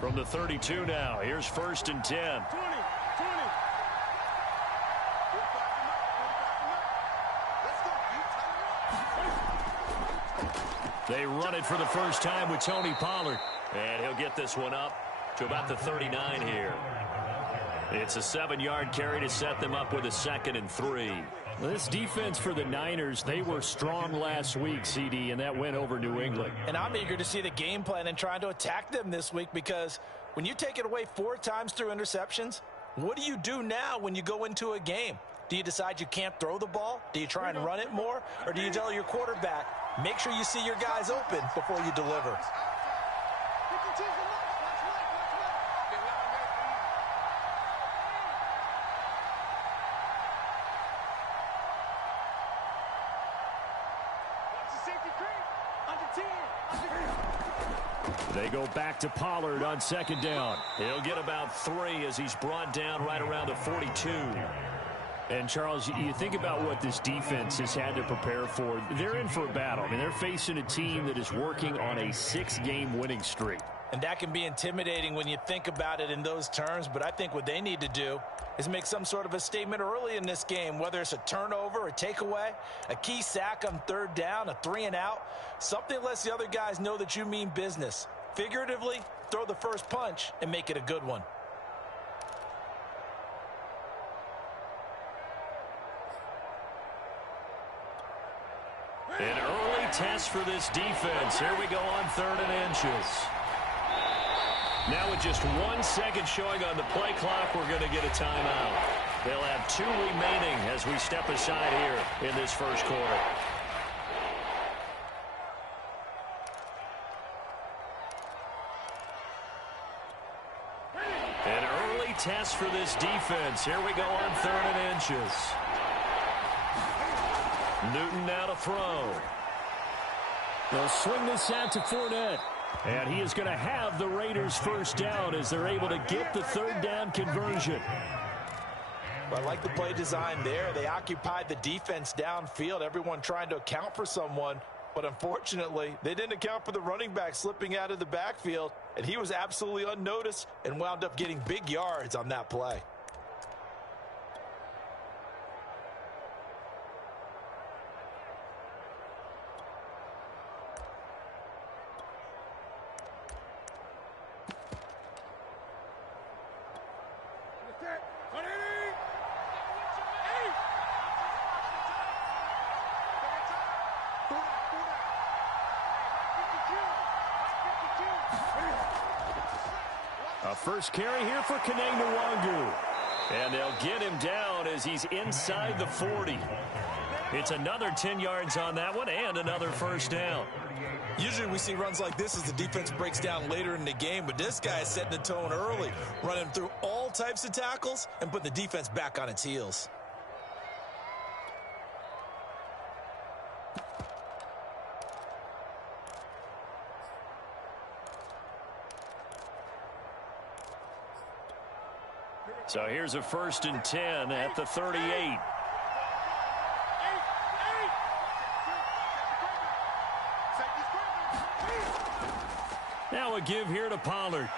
From the 32 now, here's 1st and 10. 20. They run it for the first time with Tony Pollard. And he'll get this one up to about the 39 here. It's a 7-yard carry to set them up with a 2nd and 3. This defense for the Niners, they were strong last week, CD, and that went over New England. And I'm eager to see the game plan and trying to attack them this week, because when you take it away 4 times through interceptions, what do you do now when you go into a game? Do you decide you can't throw the ball? Do you try and run it more? Or do you tell your quarterback, make sure you see your guys open before you deliver? They go back to Pollard on 2nd down. He'll get about 3 as he's brought down right around the 42. And, Charles, you think about what this defense has had to prepare for. They're in for a battle. I mean, they're facing a team that is working on a 6-game winning streak. And that can be intimidating when you think about it in those terms, but I think what they need to do is make some sort of a statement early in this game, whether it's a turnover, a takeaway, a key sack on 3rd down, a 3-and-out, something lets the other guys know that you mean business. Figuratively, throw the first punch and make it a good one. An early test for this defense. Here we go on 3rd and inches. Now with just 1 second showing on the play clock, we're going to get a timeout. They'll have 2 remaining as we step aside here in this first quarter. An early test for this defense. Here we go on 3rd and inches. Newton now to throw. They'll swing this out to Fournette. And he is going to have the Raiders first down as they're able to get the 3rd down conversion. I like the play design there. They occupied the defense downfield, everyone trying to account for someone. But unfortunately, they didn't account for the running back slipping out of the backfield. And he was absolutely unnoticed and wound up getting big yards on that play. A first carry here for Kene Nwangu. And they'll get him down as he's inside the 40. It's another 10 yards on that one and another first down. Usually we see runs like this as the defense breaks down later in the game, but this guy is setting the tone early, running through all types of tackles and putting the defense back on its heels. So here's a 1st and 10 at the 38. Now a give here to Pollard.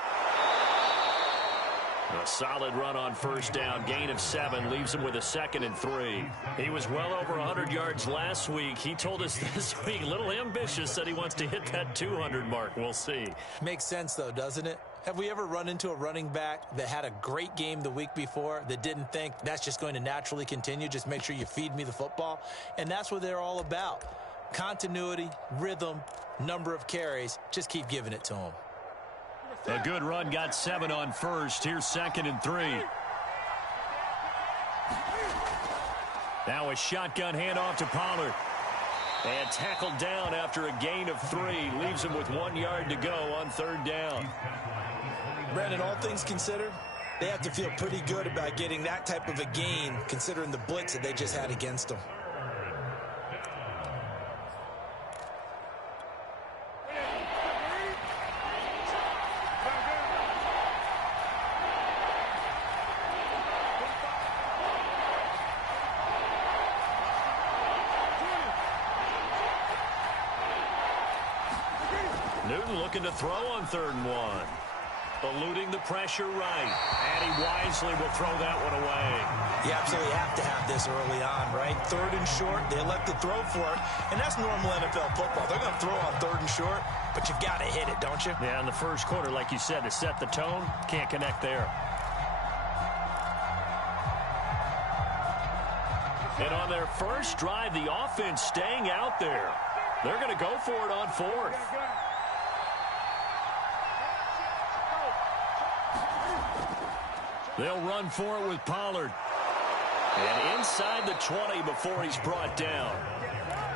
A solid run on first down. Gain of 7 leaves him with a 2nd and 3. He was well over 100 yards last week. He told us this week, a little ambitious, that he wants to hit that 200 mark. We'll see. Makes sense, though, doesn't it? Have we ever run into a running back that had a great game the week before that didn't think that's just going to naturally continue? Just make sure you feed me the football. And that's what they're all about. Continuity, rhythm, number of carries. Just keep giving it to them. A good run, got 7 on first. Here's 2nd and 3. Now a shotgun handoff to Pollard. And tackled down after a gain of 3. Leaves him with 1 yard to go on 3rd down. Brandon, all things considered, they have to feel pretty good about getting that type of a gain considering the blitz that they just had against them. Newton looking to throw on 3rd and 1. Eluding the pressure right. And he wisely will throw that one away. You absolutely have to have this early on, right? 3rd and short, they elect to throw for it. And that's normal NFL football. They're going to throw on 3rd and short, but you've got to hit it, don't you? Yeah, in the first quarter, like you said, to set the tone, can't connect there. And on their first drive, the offense staying out there. They're going to go for it on 4th. They'll run for it with Pollard. And inside the 20 before he's brought down.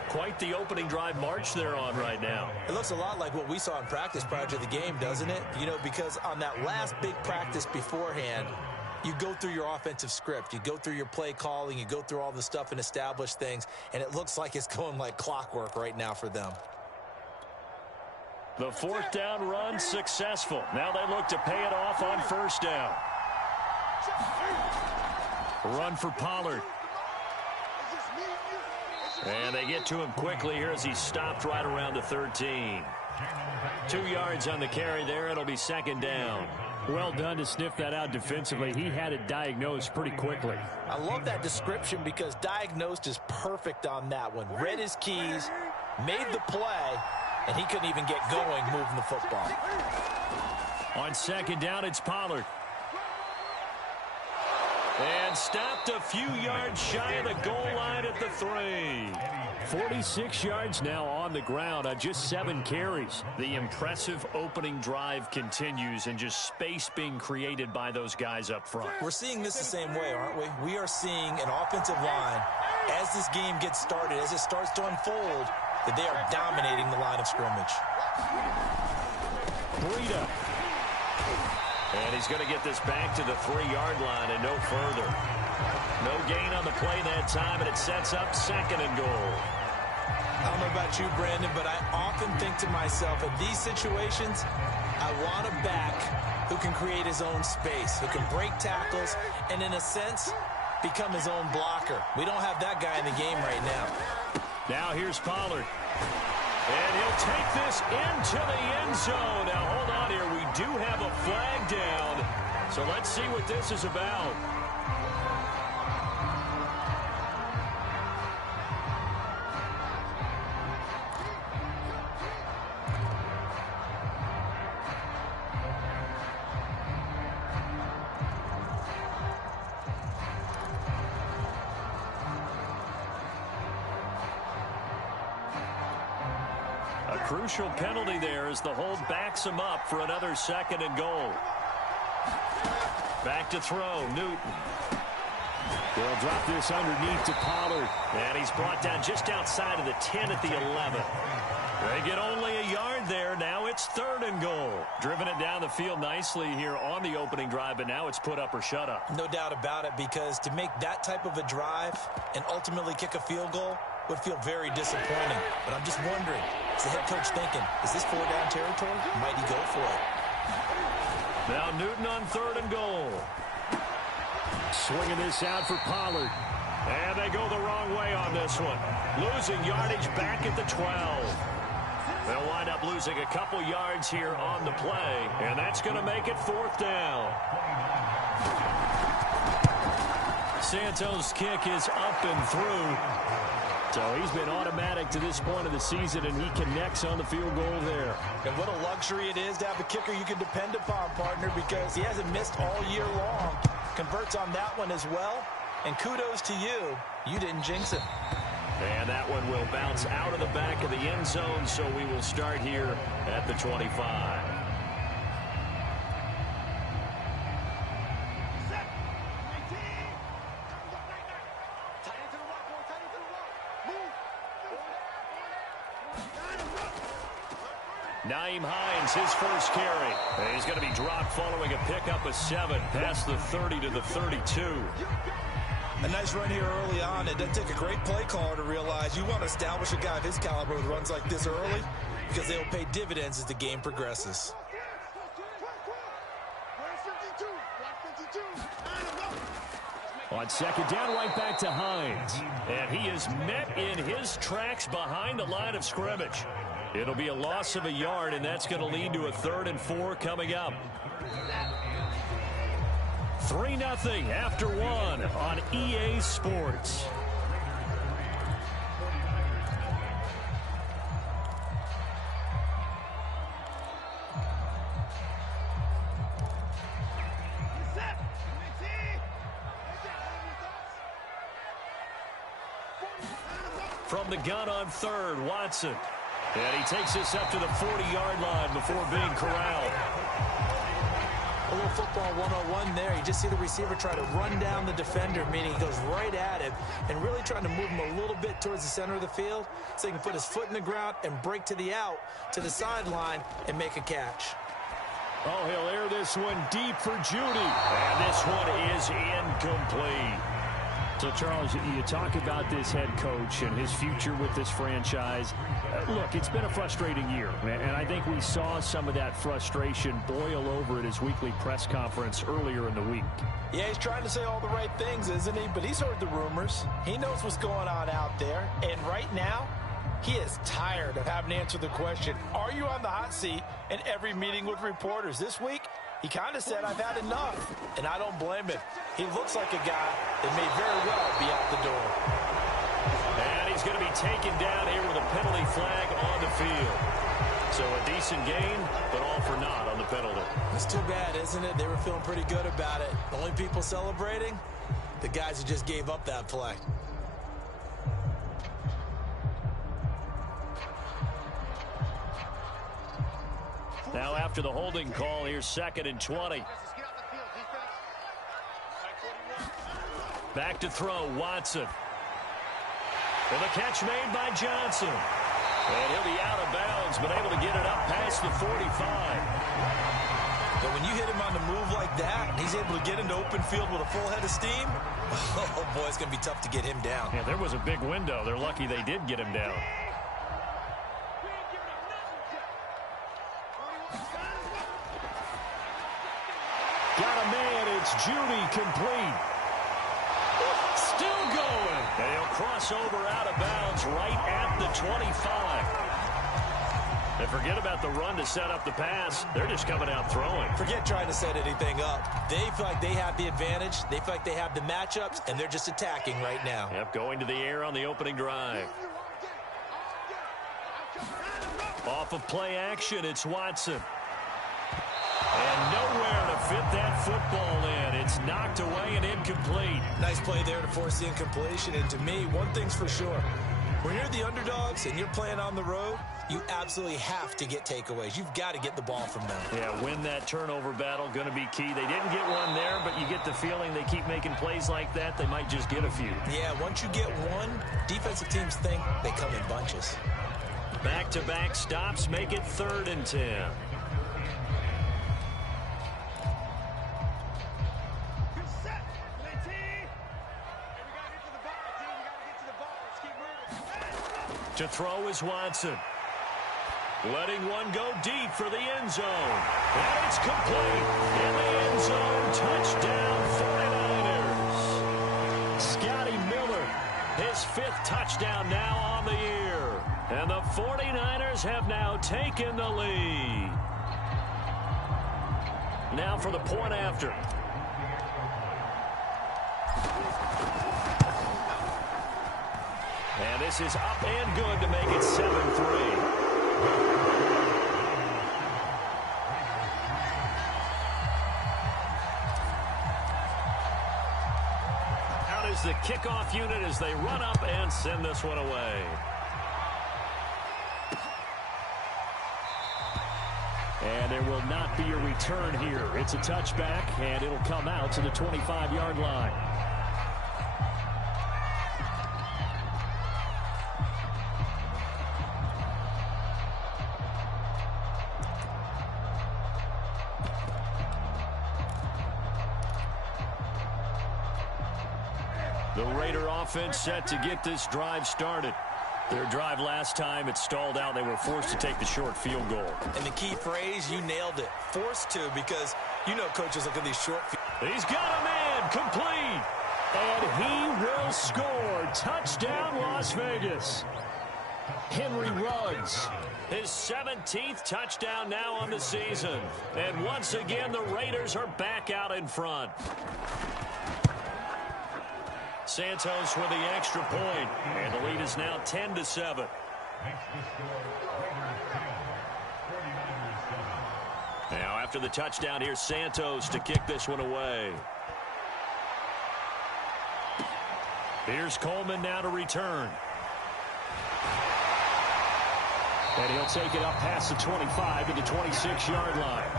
Quite the opening drive march they're on right now. It looks a lot like what we saw in practice prior to the game, doesn't it? You know, because on that last big practice beforehand, you go through your offensive script. You go through your play calling. You go through all the stuff and establish things. And it looks like it's going like clockwork right now for them. The 4th down run successful. Now they look to pay it off on 1st down. Run for Pollard. And they get to him quickly here as he's stopped right around the 13. 2 yards on the carry there. It'll be 2nd down. Well done to sniff that out defensively. He had it diagnosed pretty quickly. I love that description because diagnosed is perfect on that one. Read his keys, made the play, and he couldn't even get going moving the football. On 2nd down, it's Pollard. And stopped a few yards shy of the goal line at the 3. 46 yards now on the ground on just 7 carries. The impressive opening drive continues and just space being created by those guys up front. We're seeing this the same way, aren't we? We are seeing an offensive line, as this game gets started, as it starts to unfold, that they are dominating the line of scrimmage. Breida. And he's going to get this back to the 3-yard line and no further. No gain on the play that time, and it sets up 2nd and goal. I don't know about you, Brandon, but I often think to myself, in these situations, I want a back who can create his own space, who can break tackles, and in a sense, become his own blocker. We don't have that guy in the game right now. Now here's Pollard. And he'll take this into the end zone. Now, hold on here. We do have a flag down. So let's see what this is about. Crucial penalty there as the hold backs him up for another 2nd and goal. Back to throw, Newton. They'll drop this underneath to Pollard. And he's brought down just outside of the 10 at the 11. They get only a yard there. Now it's 3rd and goal. Driven it down the field nicely here on the opening drive, but now it's put up or shut up. No doubt about it, because to make that type of a drive and ultimately kick a field goal would feel very disappointing. But I'm just wondering, is the head coach thinking, is this 4-down territory? Might he go for it? Now Newton on 3rd and goal. Swinging this out for Pollard. And they go the wrong way on this one. Losing yardage back at the 12. They'll wind up losing a couple yards here on the play. And that's going to make it 4th down. Santos' kick is up and through. So he's been automatic to this point of the season, and he connects on the field goal there. And what a luxury it is to have a kicker you can depend upon, partner, because he hasn't missed all year long. Converts on that one as well. And kudos to you. You didn't jinx him. And that one will bounce out of the back of the end zone, so we will start here at the 25. Nyheim Hines, his first carry. And he's going to be dropped following a pickup of 7 past the 30 to the 32. A nice run here early on. It doesn't take a great play caller to realize you want to establish a guy of his caliber with runs like this early, because they'll pay dividends as the game progresses. On 2nd down, right back to Hines. And he is met in his tracks behind the line of scrimmage. It'll be a loss of a yard, and that's going to lead to a 3rd and 4 coming up. 3-0 after 1 on EA Sports. From the gun on 3rd, Watson. And he takes this up to the 40-yard line before being corralled. A little football 101 there. You just see the receiver try to run down the defender, meaning he goes right at him and really trying to move him a little bit towards the center of the field so he can put his foot in the ground and break to the out, to the sideline, and make a catch. Oh, he'll air this one deep for Judy. And this one is incomplete. So, Charles, you talk about this head coach and his future with this franchise. Look, it's been a frustrating year, and I think we saw some of that frustration boil over at his weekly press conference earlier in the week. Yeah, he's trying to say all the right things, isn't he? But he's heard the rumors. He knows what's going on out there. And right now, he is tired of having to answer the question, are you on the hot seat in every meeting with reporters? This week, he kind of said, I've had enough, and I don't blame him. He looks like a guy that may very well be out the door. And he's going to be taken down here with a penalty flag on the field. So a decent gain, but all for naught on the penalty. It's too bad, isn't it? They were feeling pretty good about it. The only people celebrating, the guys who just gave up that play. Now after the holding call, here's 2nd and 20. Back to throw, Watson. With a catch made by Johnson. And he'll be out of bounds, but able to get it up past the 45. But when you hit him on the move like that, and he's able to get into open field with a full head of steam, oh boy, it's going to be tough to get him down. Yeah, there was a big window. They're lucky they did get him down. Got a man, it's Judy, complete. Still going. And he'll cross over out of bounds right at the 25. And forget about the run to set up the pass. They're just coming out throwing. Forget trying to set anything up. They feel like they have the advantage. They feel like they have the matchups, and they're just attacking right now. Yep, going to the air on the opening drive. Off of play action, it's Watson. And nowhere to fit that football in. It's knocked away and incomplete. Nice play there to force the incompletion. And to me, one thing's for sure. When you're the underdogs and you're playing on the road, you absolutely have to get takeaways. You've got to get the ball from them. Yeah, win that turnover battle, going to be key. They didn't get one there, but you get the feeling they keep making plays like that, they might just get a few. Yeah, once you get one, defensive teams think they come in bunches. Back-to-back stops make it 3rd and 10. To throw is Watson. Letting one go deep for the end zone. And it's complete. In the end zone, touchdown 49ers. Scotty Miller, his 5th touchdown now on the year. And the 49ers have now taken the lead. Now for the point after. And this is up and good to make it 7-3. Out is the kickoff unit as they run up and send this one away. And there will not be a return here. It's a touchback, and it'll come out to the 25-yard line. The Raider offense set to get this drive started. Their drive last time, it stalled out. They were forced to take the short field goal. And the key phrase, you nailed it. Forced to, because you know coaches look at these short field. He's got a man, complete. And he will score. Touchdown, Las Vegas. Henry Ruggs His 17th touchdown now on the season. And once again, the Raiders are back out in front. Santos with the extra point, and the lead is now 10-7. Now after the touchdown, here's Santos to kick this one away. Here's Coleman now to return. And he'll take it up past the 25 to the 26-yard line.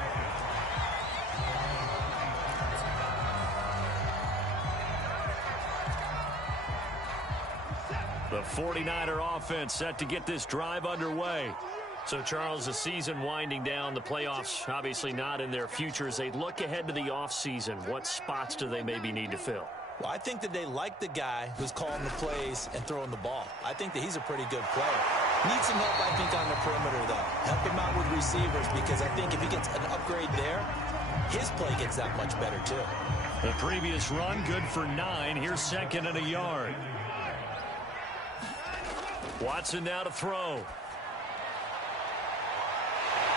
The 49er offense set to get this drive underway. So, Charles, the season winding down, the playoffs obviously not in their future. As they look ahead to the offseason, what spots do they maybe need to fill? Well, I think that they like the guy who's calling the plays and throwing the ball. I think that he's a pretty good player. Needs some help, I think, on the perimeter, though. Help him out with receivers, because I think if he gets an upgrade there, his play gets that much better, too. The previous run, good for 9. Here's 2nd and a yard. Watson now to throw.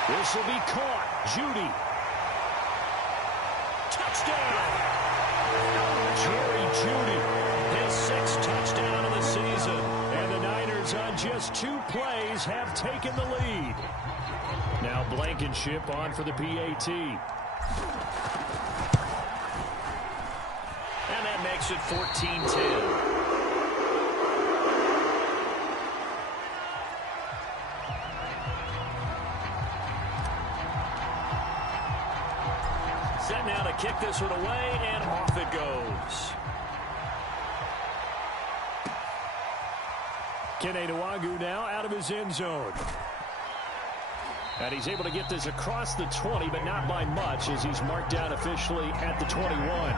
This will be caught. Judy. Touchdown! Jerry Judy, his 6th touchdown of the season. And the Niners, on just 2 plays, have taken the lead. Now Blankenship on for the PAT. And that makes it 14-10. Set now to kick this one away, and off it goes. Kene Nwangwu now out of his end zone. And he's able to get this across the 20, but not by much, as he's marked down officially at the 21.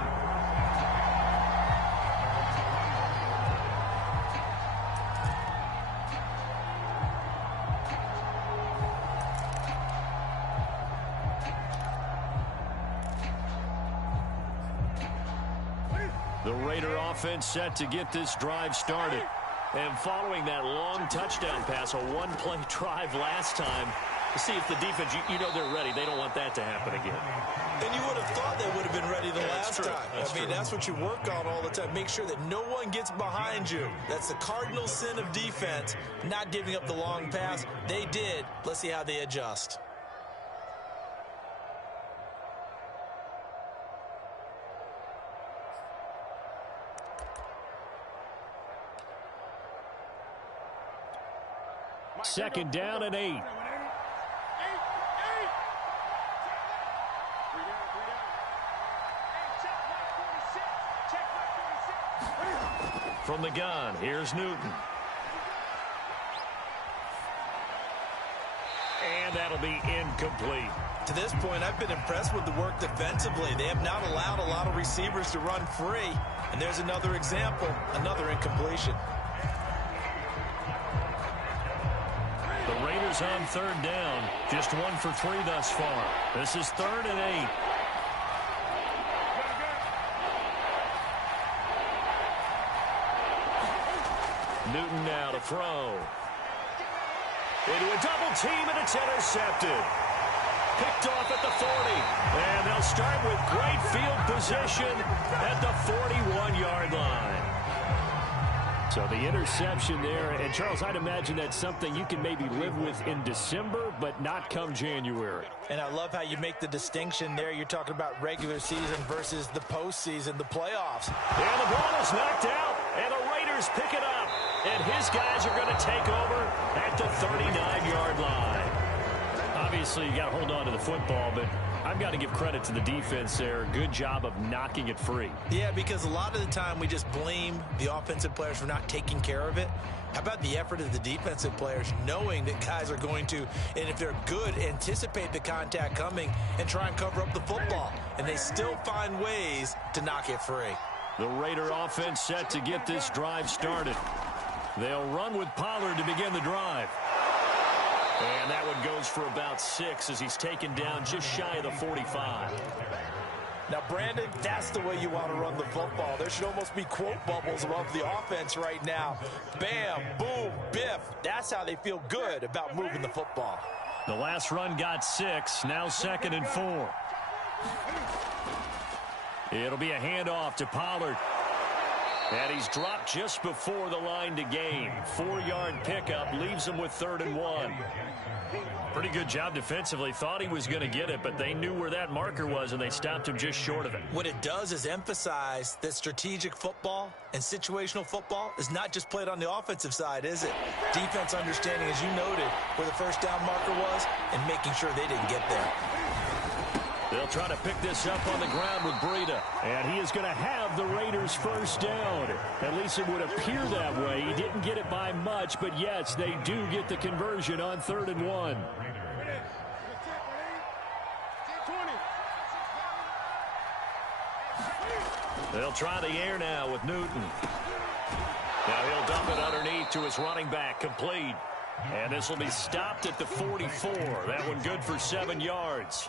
The Raider offense set to get this drive started. And following that long touchdown pass, a one-play drive last time, to see if the defense, you know they're ready. They don't want that to happen again. And you would have thought they would have been ready the last time. I mean, that's what you work on all the time. Make sure that no one gets behind you. That's the cardinal sin of defense, not giving up the long pass. They did. Let's see how they adjust. Second down and 8. From the gun, here's Newton. And that'll be incomplete. To this point, I've been impressed with the work defensively. They have not allowed a lot of receivers to run free. And there's another example, another incompletion. The Raiders on 3rd down. Just 1 for 3 thus far. This is 3rd and 8. Newton now to throw. Into a double team, and it's intercepted. Picked off at the 40. And they'll start with great field position at the 41-yard line. So the interception there, and Charles, I'd imagine that's something you can maybe live with in December, but not come January. And I love how you make the distinction there. You're talking about regular season versus the postseason, the playoffs. And the ball is knocked out, and the Raiders pick it up. And his guys are going to take over at the 39-yard line. Obviously, you got to hold on to the football, but I've got to give credit to the defense there. Good job of knocking it free. Yeah, because a lot of the time we just blame the offensive players for not taking care of it. How about the effort of the defensive players knowing that guys are going to, and if they're good, anticipate the contact coming and try and cover up the football. And they still find ways to knock it free. The Raider offense set to get this drive started. They'll run with Pollard to begin the drive. And that one goes for about 6 as he's taken down just shy of the 45. Now, Brandon, that's the way you want to run the football. There should almost be quote bubbles above the offense right now. Bam, boom, biff. That's how they feel good about moving the football. The last run got 6, now 2nd and 4. It'll be a handoff to Pollard. And he's dropped just before the line to gain. 4-yard pickup leaves him with 3rd and 1. Pretty good job defensively. Thought he was going to get it, but they knew where that marker was, and they stopped him just short of it. What it does is emphasize that strategic football and situational football is not just played on the offensive side, is it? Defense understanding, as you noted, where the first down marker was and making sure they didn't get there. They'll try to pick this up on the ground with Breida. And he is going to have the Raiders first down. At least it would appear that way. He didn't get it by much, but yes, they do get the conversion on 3rd and 1. They'll try the air now with Newton. Now he'll dump it underneath to his running back, complete. And this will be stopped at the 44. That one good for 7 yards.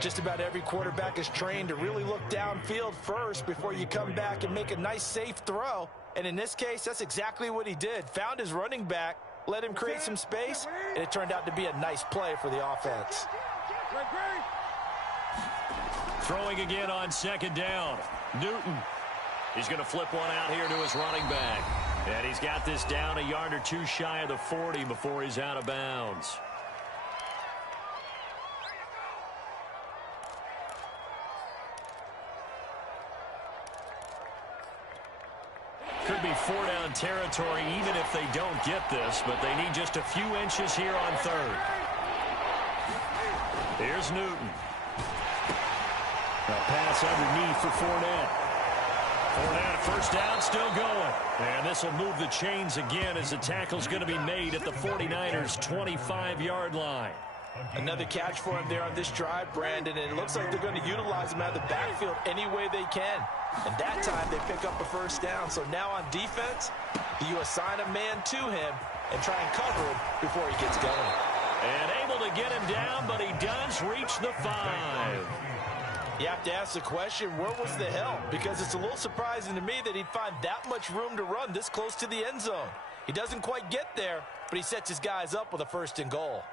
Just about every quarterback is trained to really look downfield first before you come back and make a nice, safe throw. And in this case, that's exactly what he did. Found his running back, let him create some space, and it turned out to be a nice play for the offense. Throwing again on 2nd down. Newton. He's going to flip one out here to his running back. And he's got this down a yard or 2 shy of the 40 before he's out of bounds. Could be 4-down territory even if they don't get this, but they need just a few inches here on 3rd. Here's Newton. A pass underneath for Fournette. Fournette, first down, still going. And this will move the chains again as the tackle's going to be made at the 49ers' 25-yard line. Another catch for him there on this drive, Brandon, and it looks like they're going to utilize him out of the backfield any way they can. And that time they pick up a first down. So now on defense, you assign a man to him and try and cover him before he gets going. And able to get him down, but he does reach the 5. You have to ask the question, where was the help? Because it's a little surprising to me that he'd find that much room to run this close to the end zone. He doesn't quite get there, but he sets his guys up with a 1st and goal.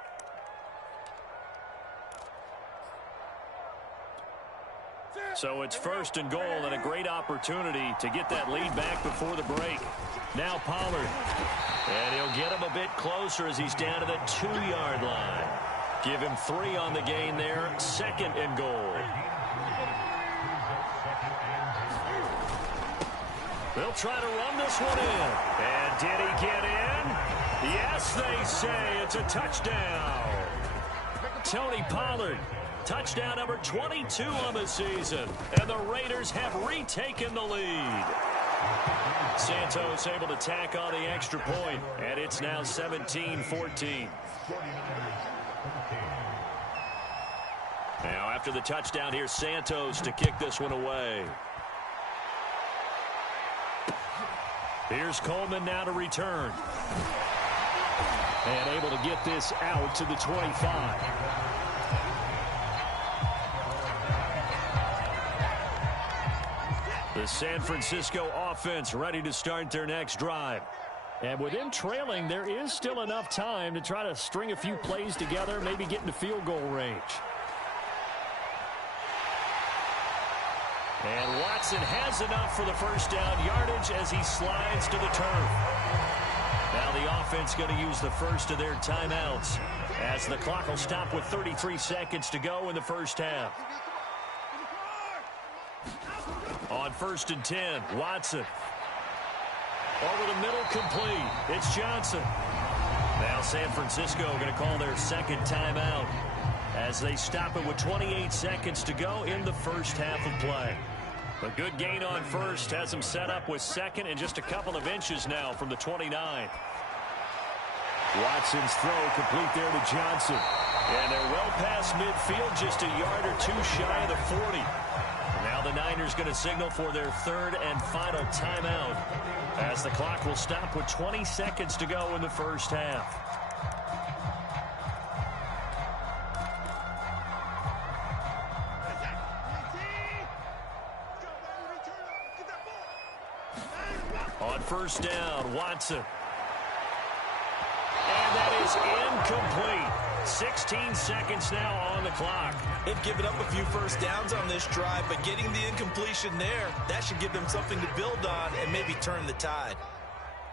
So it's 1st and goal and a great opportunity to get that lead back before the break. Now Pollard. And he'll get him a bit closer as he's down to the 2-yard line. Give him 3 on the gain there. 2nd and goal. They'll try to run this one in. And did he get in? Yes, they say it's a touchdown. Tony Pollard. Touchdown number 22 on the season. And the Raiders have retaken the lead. Santos able to tack on the extra point. And it's now 17-14. Now after the touchdown, here's Santos to kick this one away. Here's Coleman now to return. And able to get this out to the 25. The San Francisco offense ready to start their next drive. And with them trailing, there is still enough time to try to string a few plays together, maybe get into field goal range. And Watson has enough for the first down yardage as he slides to the turf. Now the offense going to use the first of their timeouts as the clock will stop with 33 seconds to go in the first half. On 1st and 10, Watson. Over the middle, complete. It's Johnson. Now San Francisco going to call their 2nd timeout as they stop it with 28 seconds to go in the first half of play. A good gain on 1st has them set up with 2nd and just a couple of inches now from the 29. Watson's throw complete there to Johnson. And they're well past midfield, just a yard or 2 shy of the 40. Now the Niners going to signal for their 3rd and final timeout as the clock will stop with 20 seconds to go in the first half. On first down, Watson. And that is incomplete. 16 seconds now on the clock. They've given up a few first downs on this drive, but getting the incompletion there, that should give them something to build on and maybe turn the tide.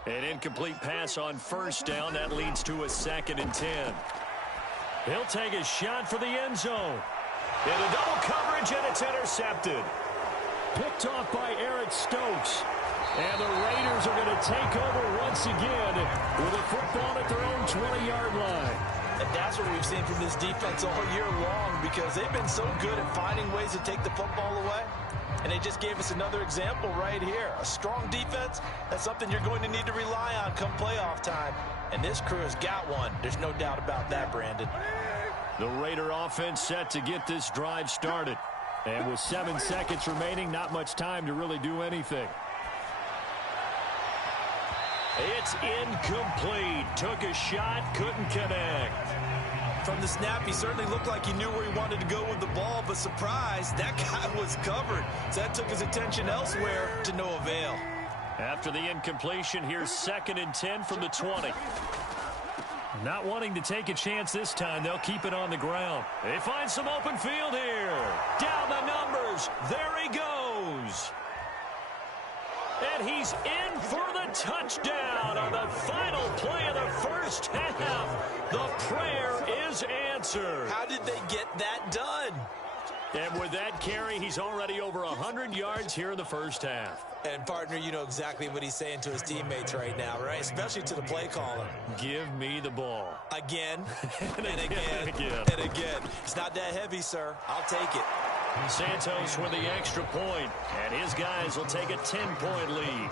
An incomplete pass on first down. That leads to a 2nd and 10. He'll take a shot for the end zone. Into double coverage, and it's intercepted. Picked off by Eric Stokes. And the Raiders are going to take over once again with a football at their own 20-yard line. And that's what we've seen from this defense all year long, because they've been so good at finding ways to take the football away. And they just gave us another example right here. A strong defense, that's something you're going to need to rely on come playoff time. And this crew has got one. There's no doubt about that, Brandon. The Raider offense set to get this drive started. And with 7 seconds remaining, not much time to really do anything. It's incomplete. Took a shot, couldn't connect. From the snap, he certainly looked like he knew where he wanted to go with the ball, but surprise, that guy was covered. So that took his attention elsewhere to no avail. After the incompletion, here's 2nd and 10 from the 20. Not wanting to take a chance this time, they'll keep it on the ground. They find some open field here. Down the numbers. There he goes. And he's in for the touchdown on the final play of the first half. The prayer is answered. How did they get that done? And with that carry, he's already over 100 yards here in the first half. And, partner, you know exactly what he's saying to his teammates right now, right? Especially to the play caller. Give me the ball. Again, and again, and again. It's not that heavy, sir. I'll take it. Santos with the extra point, and his guys will take a 10-point lead.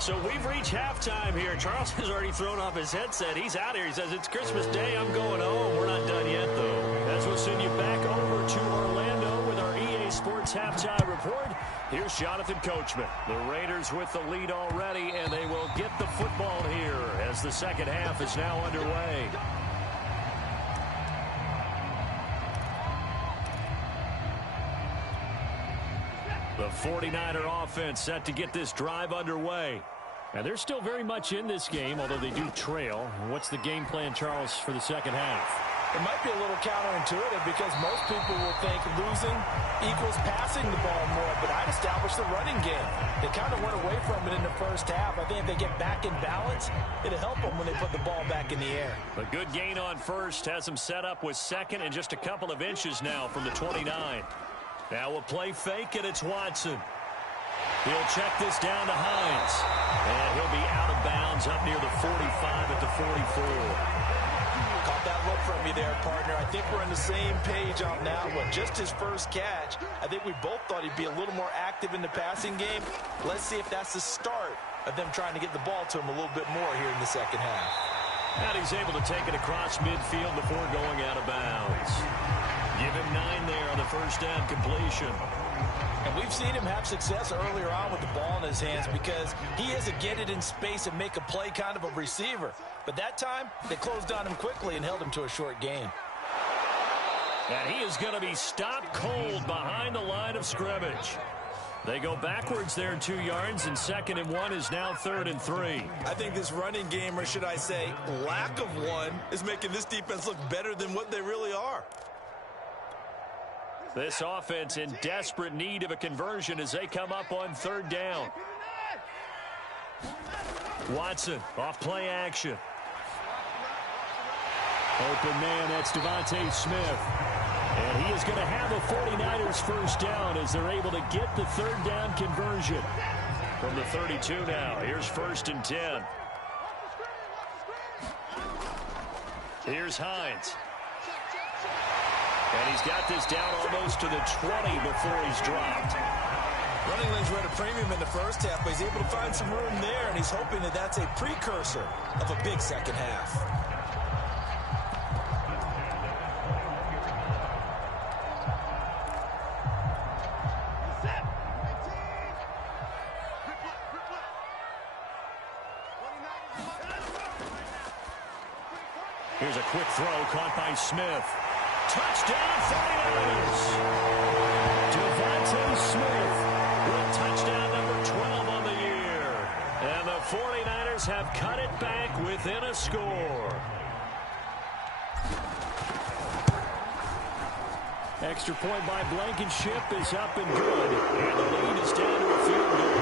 So we've reached halftime here. Charles has already thrown off his headset. He's out here. He says, it's Christmas Day. I'm going home. We're not done yet, though. As we'll send you back over to Orlando with our EA Sports Halftime Report. Here's Jonathan Coachman. The Raiders with the lead already, and they will get the football here as the second half is now underway. The 49er offense set to get this drive underway. And they're still very much in this game, although they do trail. What's the game plan, Charles, for the second half? It might be a little counterintuitive because most people will think losing equals passing the ball more, but I'd establish the running game. They kind of went away from it in the first half. I think if they get back in balance, it'll help them when they put the ball back in the air. A good gain on first has them set up with 2nd and just a couple of inches now from the 29. Now a play fake, and it's Watson. He'll check this down to Hines. And he'll be out of bounds up near the 45 at the 44. Caught that look from you there, partner. I think we're on the same page on that one. Just his first catch. I think we both thought he'd be a little more active in the passing game. Let's see if that's the start of them trying to get the ball to him a little bit more here in the second half. And he's able to take it across midfield before going out of bounds. Give him 9 there on the first down completion. And we've seen him have success earlier on with the ball in his hands because he is a get it in space and make a play kind of a receiver. But that time, they closed on him quickly and held him to a short gain. And he is going to be stopped cold behind the line of scrimmage. They go backwards there 2 yards, and 2nd and 1 is now 3rd and 3. I think this running game, or should I say lack of one, is making this defense look better than what they really are. This offense in desperate need of a conversion as they come up on 3rd down. Watson off play action. Open man, that's Devontae Smith. And he is going to have a 49ers first down as they're able to get the 3rd down conversion. From the 32 now, here's 1st and 10. Here's Hines. And he's got this down almost to the 20 before he's dropped. Running lanes were at a premium in the first half, but he's able to find some room there, and he's hoping that that's a precursor of a big second half. Here's a quick throw caught by Smith. Touchdown 49ers! Devontae Smith with touchdown number 12 on the year. And the 49ers have cut it back within a score. Extra point by Blankenship is up and good. And the lead is down to a field goal.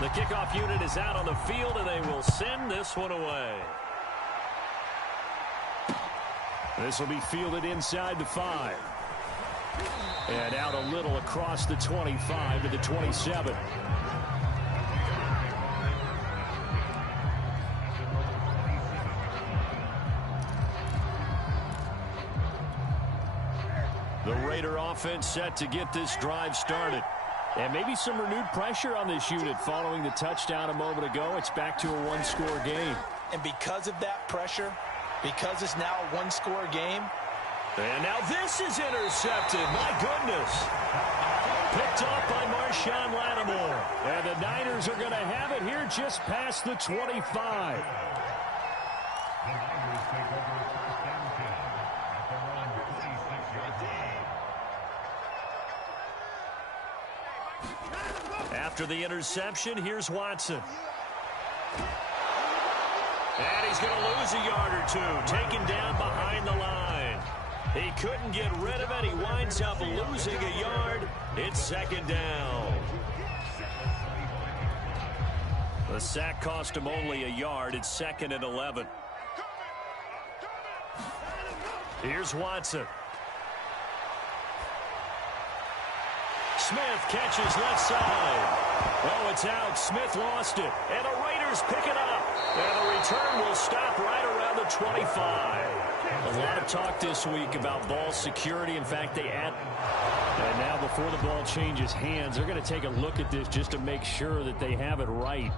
The kickoff unit is out on the field, and they will send this one away. This will be fielded inside the 5. And out a little across the 25 to the 27. The Raider offense set to get this drive started. And maybe some renewed pressure on this unit following the touchdown a moment ago. It's back to a one-score game. And because of that pressure, because it's now a one-score game. And now this is intercepted. My goodness. Picked off by Marshawn Lattimore. And the Niners are going to have it here just past the 25. After the interception, here's Watson. And he's going to lose a yard or two, taken down behind the line. He couldn't get rid of it. He winds up losing a yard. It's second down. The sack cost him only a yard. It's 2nd and 11. Here's Watson. Smith catches left side. Oh, it's out. Smith lost it. And the Raiders pick it up. And the return will stop right around the 25. A lot of talk this week about ball security. In fact, they add. And now before the ball changes hands, they're going to take a look at this just to make sure that they have it right.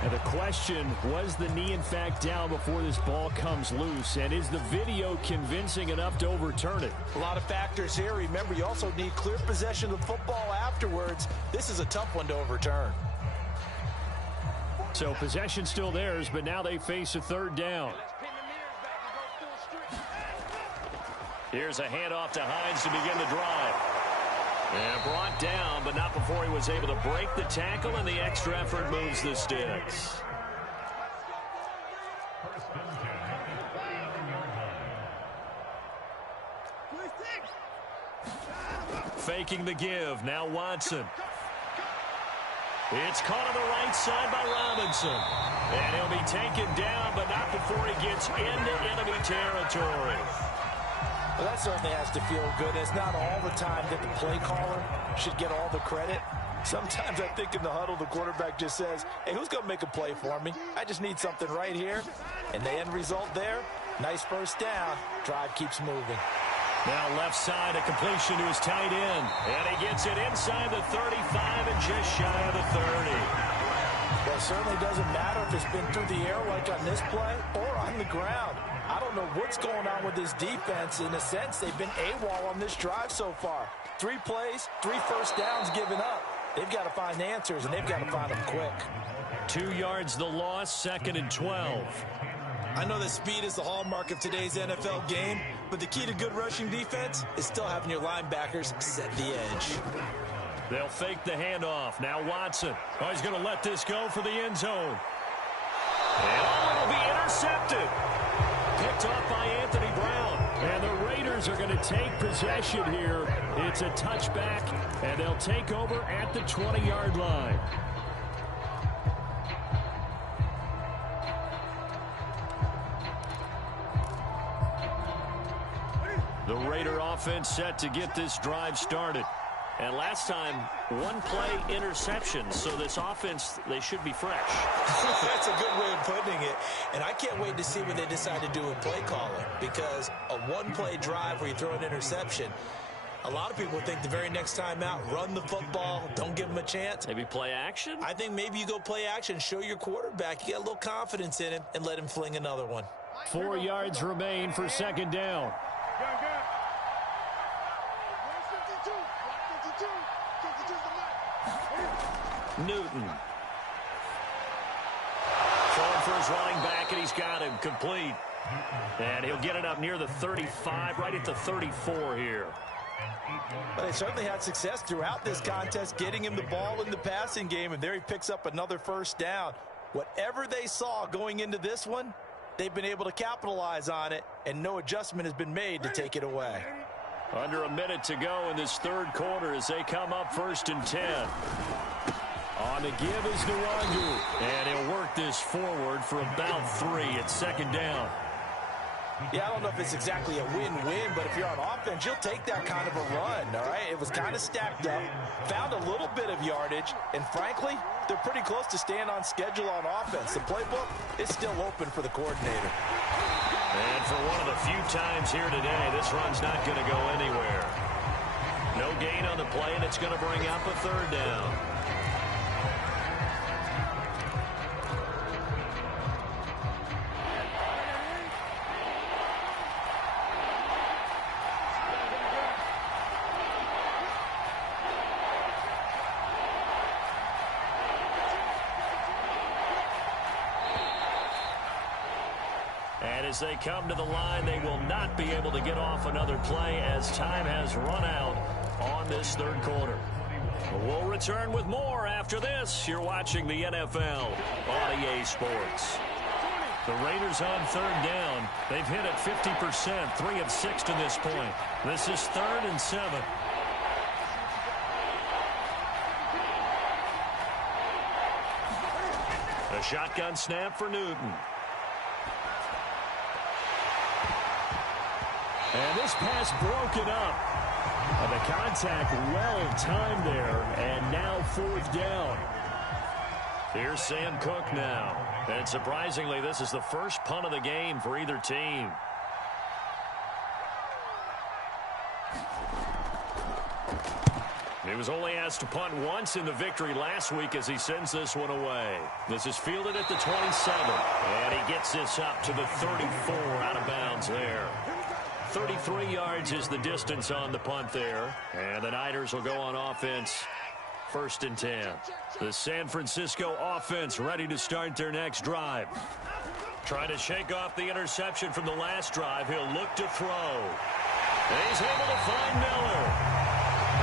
And the question, was the knee in fact down before this ball comes loose? And is the video convincing enough to overturn it? A lot of factors here. Remember, you also need clear possession of the football afterwards. This is a tough one to overturn. So possession still theirs, but now they face a third down. Here's a handoff to Hines to begin the drive. And brought down, but not before he was able to break the tackle, and the extra effort moves the sticks. Faking the give. Now Watson. It's caught on the right side by Robinson. And he'll be taken down, but not before he gets into enemy territory. Well, that certainly has to feel good. It's not all the time that the play caller should get all the credit. Sometimes I think in the huddle, the quarterback just says, hey, who's going to make a play for me? I just need something right here. And the end result there, nice first down. Drive keeps moving. Now left side, a completion to his tight end. And he gets it inside the 35 and just shy of the 30. Well, it certainly doesn't matter if it's been through the air like on this play or on the ground. I don't know what's going on with this defense. In a sense, they've been AWOL on this drive so far. 3 plays, 3 first downs given up. They've got to find answers, and they've got to find them quick. 2 yards the loss, 2nd and 12. I know that speed is the hallmark of today's NFL game, but the key to good rushing defense is still having your linebackers set the edge. They'll fake the handoff. Now Watson. Oh, he's going to let this go for the end zone. And it'll be intercepted. Picked off by Anthony Brown. And the Raiders are going to take possession here. It's a touchback, and they'll take over at the 20-yard line. The Raider offense set to get this drive started. And last time, 1 play interception. So this offense, they should be fresh. That's a good way of putting it. And I can't wait to see what they decide to do with play calling. Because a 1-play drive where you throw an interception, a lot of people think the very next time out, run the football, don't give them a chance. Maybe play action? I think maybe you go play action, show your quarterback, you got a little confidence in him, and let him fling another one. 4 yards remain for second down. Newton. Throwing for his running back, and he's got him complete. And he'll get it up near the 35, right at the 34 here. Well, they certainly had success throughout this contest, getting him the ball in the passing game, and there he picks up another first down. Whatever they saw going into this one, they've been able to capitalize on it, and no adjustment has been made to take it away. Under a minute to go in this third quarter as they come up 1st and 10. On the give is Nwangu. And he'll work this forward for about 3 at 2nd down. Yeah, I don't know if it's exactly a win-win, but if you're on offense, you'll take that kind of a run, all right? It was kind of stacked up, found a little bit of yardage, and frankly, they're pretty close to staying on schedule on offense. The playbook is still open for the coordinator. And for one of the few times here today, this run's not going to go anywhere. No gain on the play, and it's going to bring up a 3rd down. And as they come to the line, they will not be able to get off another play as time has run out on this third quarter. We'll return with more after this. You're watching the NFL on EA Sports. The Raiders on 3rd down. They've hit it 50%, 3 of 6 to this point. This is 3rd and 7. A shotgun snap for Newton. And this pass broken up. And the contact well timed there. And now 4th down. Here's Sam Cook now. And surprisingly, this is the first punt of the game for either team. He was only asked to punt once in the victory last week as he sends this one away. This is fielded at the 27. And he gets this up to the 34 out of bounds there. 33 yards is the distance on the punt there. And the Niners will go on offense 1st and 10. The San Francisco offense ready to start their next drive. Trying to shake off the interception from the last drive. He'll look to throw. And he's able to find Miller.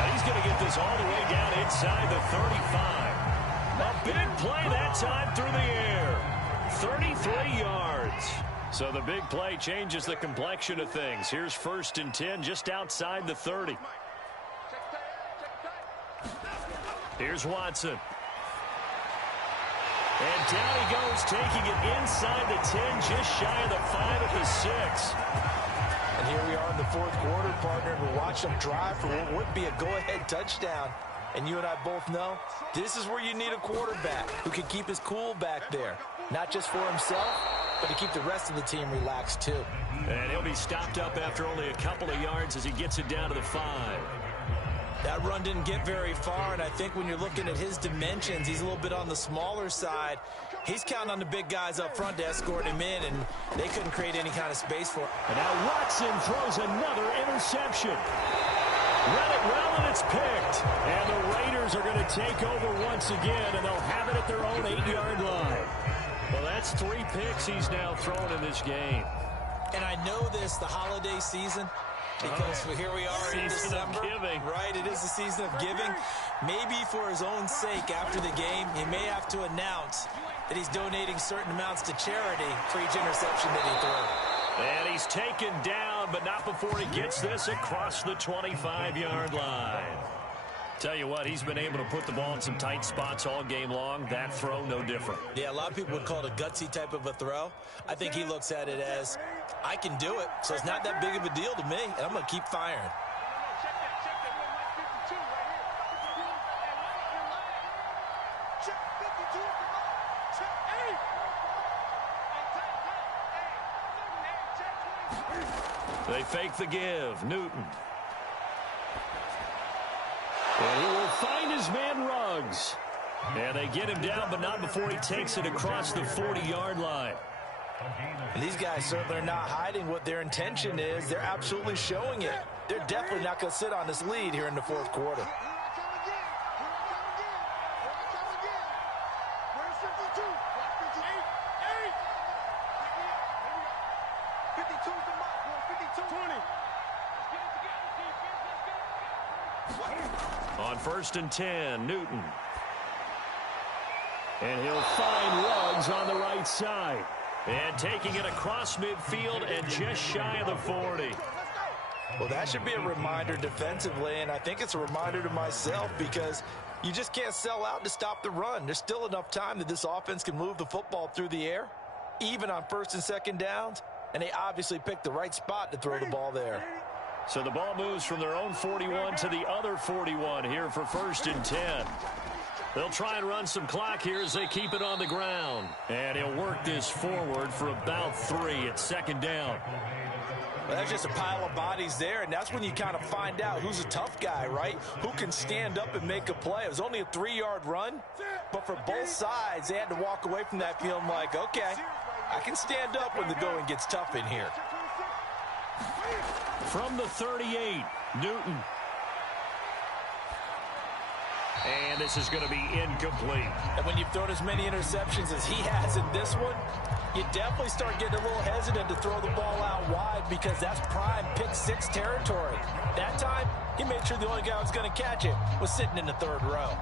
And he's going to get this all the way down inside the 35. A big play that time through the air. 33 yards. So the big play changes the complexion of things. Here's 1st and 10 just outside the 30. Here's Watson. And down he goes, taking it inside the 10, just shy of the 5 at the 6. And here we are in the 4th quarter, partner. We're watching them drive for what would be a go-ahead touchdown. And you and I both know this is where you need a quarterback who can keep his cool back there. Not just for himself, but to keep the rest of the team relaxed too. And he'll be stopped up after only a couple of yards as he gets it down to the 5. That run didn't get very far, and I think when you're looking at his dimensions, he's a little bit on the smaller side. He's counting on the big guys up front to escort him in, and they couldn't create any kind of space for him. And now Watson throws another interception. Read it well, and it's picked. And the Raiders are going to take over once again, and they'll have it at their own 8-yard line. Well, that's 3 picks he's now thrown in this game. And I know this, the holiday season, because here we are in December. Right, it is the season of giving. Maybe for his own sake after the game, he may have to announce that he's donating certain amounts to charity for each interception that he threw. And he's taken down, but not before he gets this across the 25-yard line. Tell you what, he's been able to put the ball in some tight spots all game long. That throw, no different. Yeah, a lot of people would call it a gutsy type of a throw. I think he looks at it as, I can do it, so it's not that big of a deal to me, and I'm going to keep firing. They fake the give. Newton. And he will find his man Ruggs. And they get him down, but not before he takes it across the 40-yard line. And these guys certainly are not hiding what their intention is. They're absolutely showing it. They're definitely not going to sit on this lead here in the 4th quarter. On 1st and 10, Newton. And he'll find Ruggs on the right side. And taking it across midfield and just shy of the 40. Well, that should be a reminder defensively, and I think it's a reminder to myself because you just can't sell out to stop the run. There's still enough time that this offense can move the football through the air, even on 1st and 2nd downs, and they obviously picked the right spot to throw the ball there. So the ball moves from their own 41 to the other 41 here for 1st and 10. They'll try and run some clock here as they keep it on the ground. And he'll work this forward for about 3 at 2nd down. Well, that's just a pile of bodies there, and that's when you kind of find out who's a tough guy, right? Who can stand up and make a play. It was only a 3-yard run, but for both sides, they had to walk away from that feeling like, okay, I can stand up when the going gets tough in here. From the 38, Newton. And this is going to be incomplete. And when you've thrown as many interceptions as he has in this one, you definitely start getting a little hesitant to throw the ball out wide because that's prime pick-6 territory. That time, he made sure the only guy who was going to catch it was sitting in the 3rd row.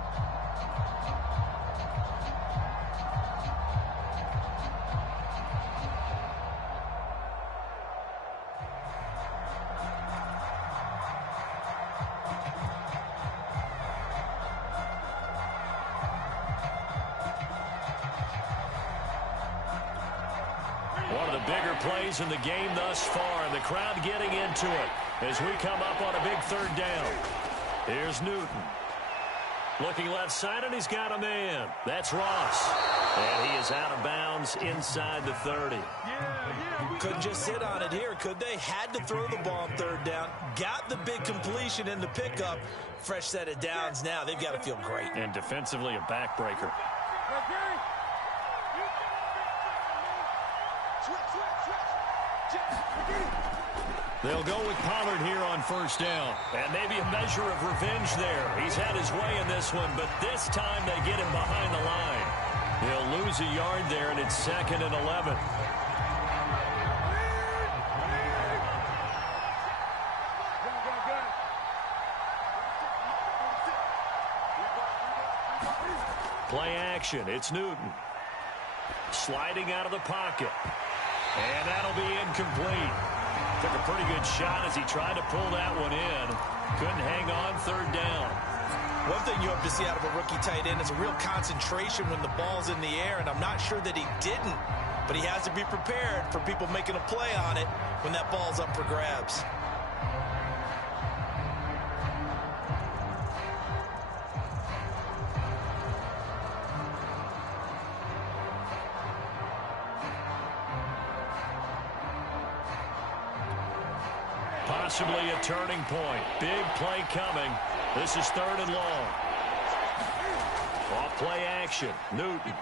One of the bigger plays in the game thus far, and the crowd getting into it as we come up on a big 3rd down. Here's Newton. Looking left side, and he's got a man. That's Ross. And he is out of bounds inside the 30. Couldn't just sit on it here, could they? Had to throw the ball on 3rd down. Got the big completion in the pickup. Fresh set of downs now. They've got to feel great. And defensively, a backbreaker. They'll go with Pollard here on 1st down. And maybe a measure of revenge there. He's had his way in this one, but this time they get him behind the line. He'll lose a yard there, and it's 2nd and 11. Play action. It's Newton. Sliding out of the pocket. And that'll be incomplete. Took a pretty good shot as he tried to pull that one in. Couldn't hang on 3rd down. One thing you hope to see out of a rookie tight end is a real concentration when the ball's in the air, and I'm not sure that he didn't, but he has to be prepared for people making a play on it when that ball's up for grabs. Possibly a turning point. Big play coming. This is 3rd and long. Off play action. Newton.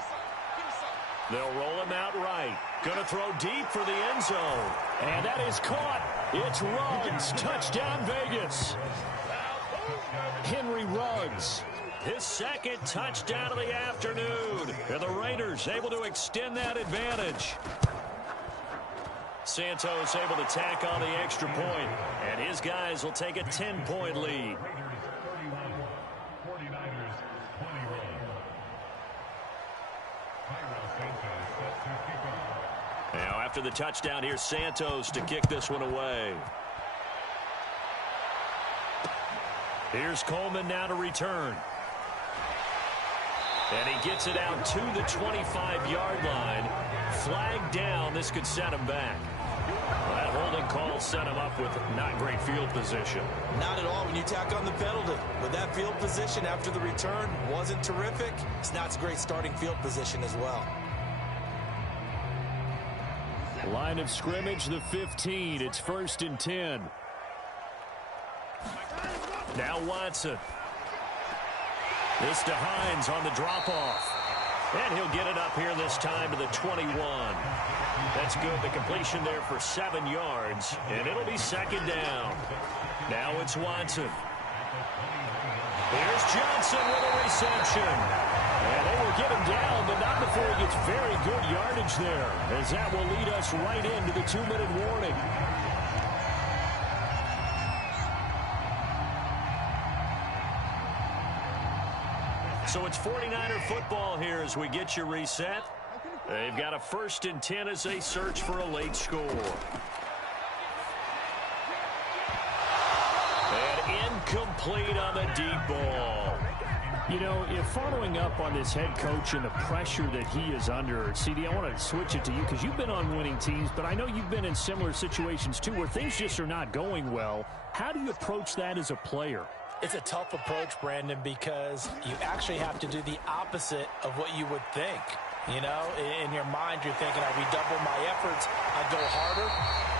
They'll roll him out right. Gonna throw deep for the end zone. And that is caught. It's Ruggs. Touchdown Vegas. Henry Ruggs. His 2nd touchdown of the afternoon. And the Raiders able to extend that advantage. Santos able to tack on the extra point, and his guys will take a 10-point lead. Now after the touchdown, here's Santos to kick this one away. Here's Coleman now to return. And he gets it out to the 25-yard line. Flag down. This could set him back. That holding call set him up with not great field position. Not at all when you tack on the penalty. With that field position after the return wasn't terrific. It's not a great starting field position as well. Line of scrimmage, the 15. It's 1st and 10. Now Watson. This to Hines on the drop-off. And he'll get it up here this time to the 21. That's good. The completion there for 7 yards. And it'll be 2nd down. Now it's Watson. Here's Johnson with a reception. And they will get him down, but not before he gets very good yardage there, as that will lead us right into the 2-minute warning. So it's 49er football here as we get you reset. They've got a 1st and 10 as they search for a late score. And incomplete on the deep ball. You know, if following up on this head coach and the pressure that he is under, CD, I want to switch it to you because you've been on winning teams, but I know you've been in similar situations too where things just are not going well. How do you approach that as a player? It's a tough approach, Brandon, because you actually have to do the opposite of what you would think. You know, in your mind, you're thinking, I redouble my efforts, I go harder.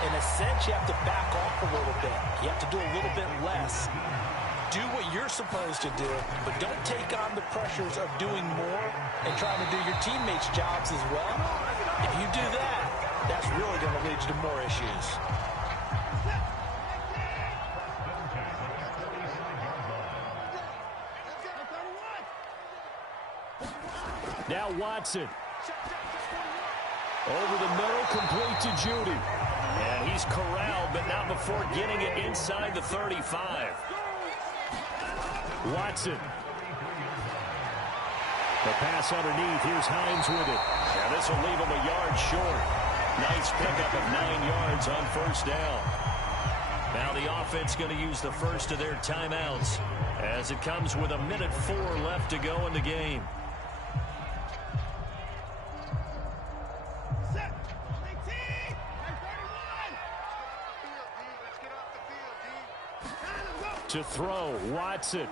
In a sense, you have to back off a little bit. You have to do a little bit less. Do what you're supposed to do, but don't take on the pressures of doing more and trying to do your teammates' jobs as well. If you do that, that's really going to lead you to more issues. Now Watson. Over the middle, complete to Judy. And he's corralled, but not before getting it inside the 35. Watson. The pass underneath. Here's Hines with it. And this will leave him a yard short. Nice pickup of 9 yards on 1st down. Now the offense going to use the first of their timeouts as it comes with 1:04 left to go in the game. To throw, Watson.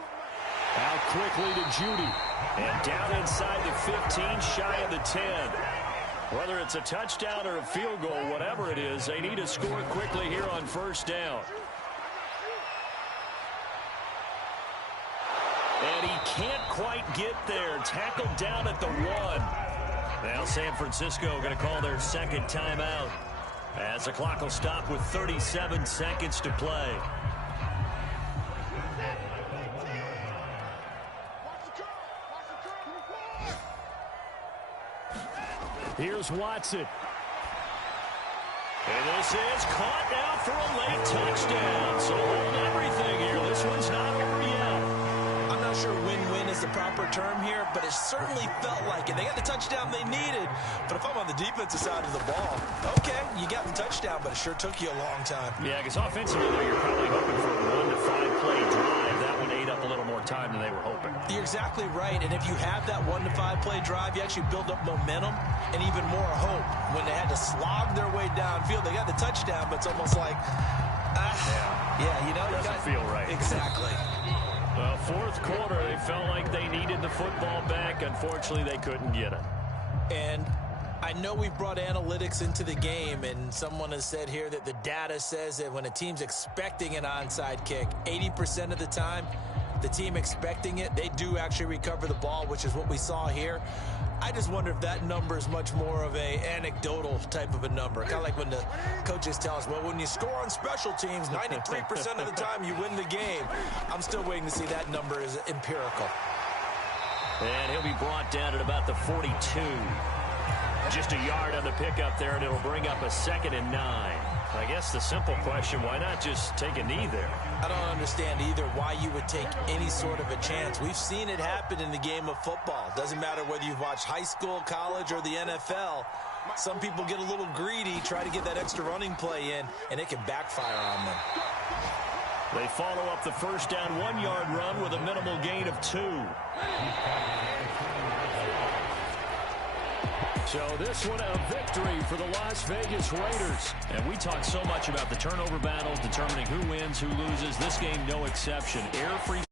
Out quickly to Judy. And down inside the 15, shy of the 10. Whether it's a touchdown or a field goal, whatever it is, they need to score quickly here on 1st down. And he can't quite get there. Tackled down at the 1. Now San Francisco going to call their 2nd timeout as the clock will stop with 37 seconds to play. Here's Watson. And this is caught now for a late touchdown. So hold everything here. This one's not over yet. I'm not sure win-win is the proper term here, but it certainly felt like it. They got the touchdown they needed, but if I'm on the defensive side of the ball, okay, you got the touchdown, but it sure took you a long time. Yeah, because offensively, you're probably hoping for a 1 to 5 play drive. That one ate up a little more time than they were hoping. You're exactly right, and if you have that 1 to 5 play drive, you actually build up momentum and even more hope. When they had to slog their way downfield, they got the touchdown, but it's almost like, yeah, you know, doesn't feel right. Exactly. Well, 4th quarter, they felt like they needed the football back. Unfortunately, they couldn't get it. And I know we've brought analytics into the game, and someone has said here that the data says that when a team's expecting an onside kick, 80% of the time, the team expecting it, they do actually recover the ball, which is what we saw here. I just wonder if that number is much more of a anecdotal type of a number. Kind of like when the coaches tell us, well, when you score on special teams, 93% of the time you win the game. I'm still waiting to see that number is empirical. And he'll be brought down at about the 42. Just a yard on the pickup there, and it'll bring up a 2nd and 9. I guess the simple question, why not just take a knee there? I don't understand either why you would take any sort of a chance. We've seen it happen in the game of football. Doesn't matter whether you've watched high school, college, or the NFL. Some people get a little greedy, try to get that extra running play in, and it can backfire on them. They follow up the 1st down 1-yard run with a minimal gain of 2. So this one a victory for the Las Vegas Raiders. And we talk so much about the turnover battles, determining who wins, who loses. This game, no exception. Air free.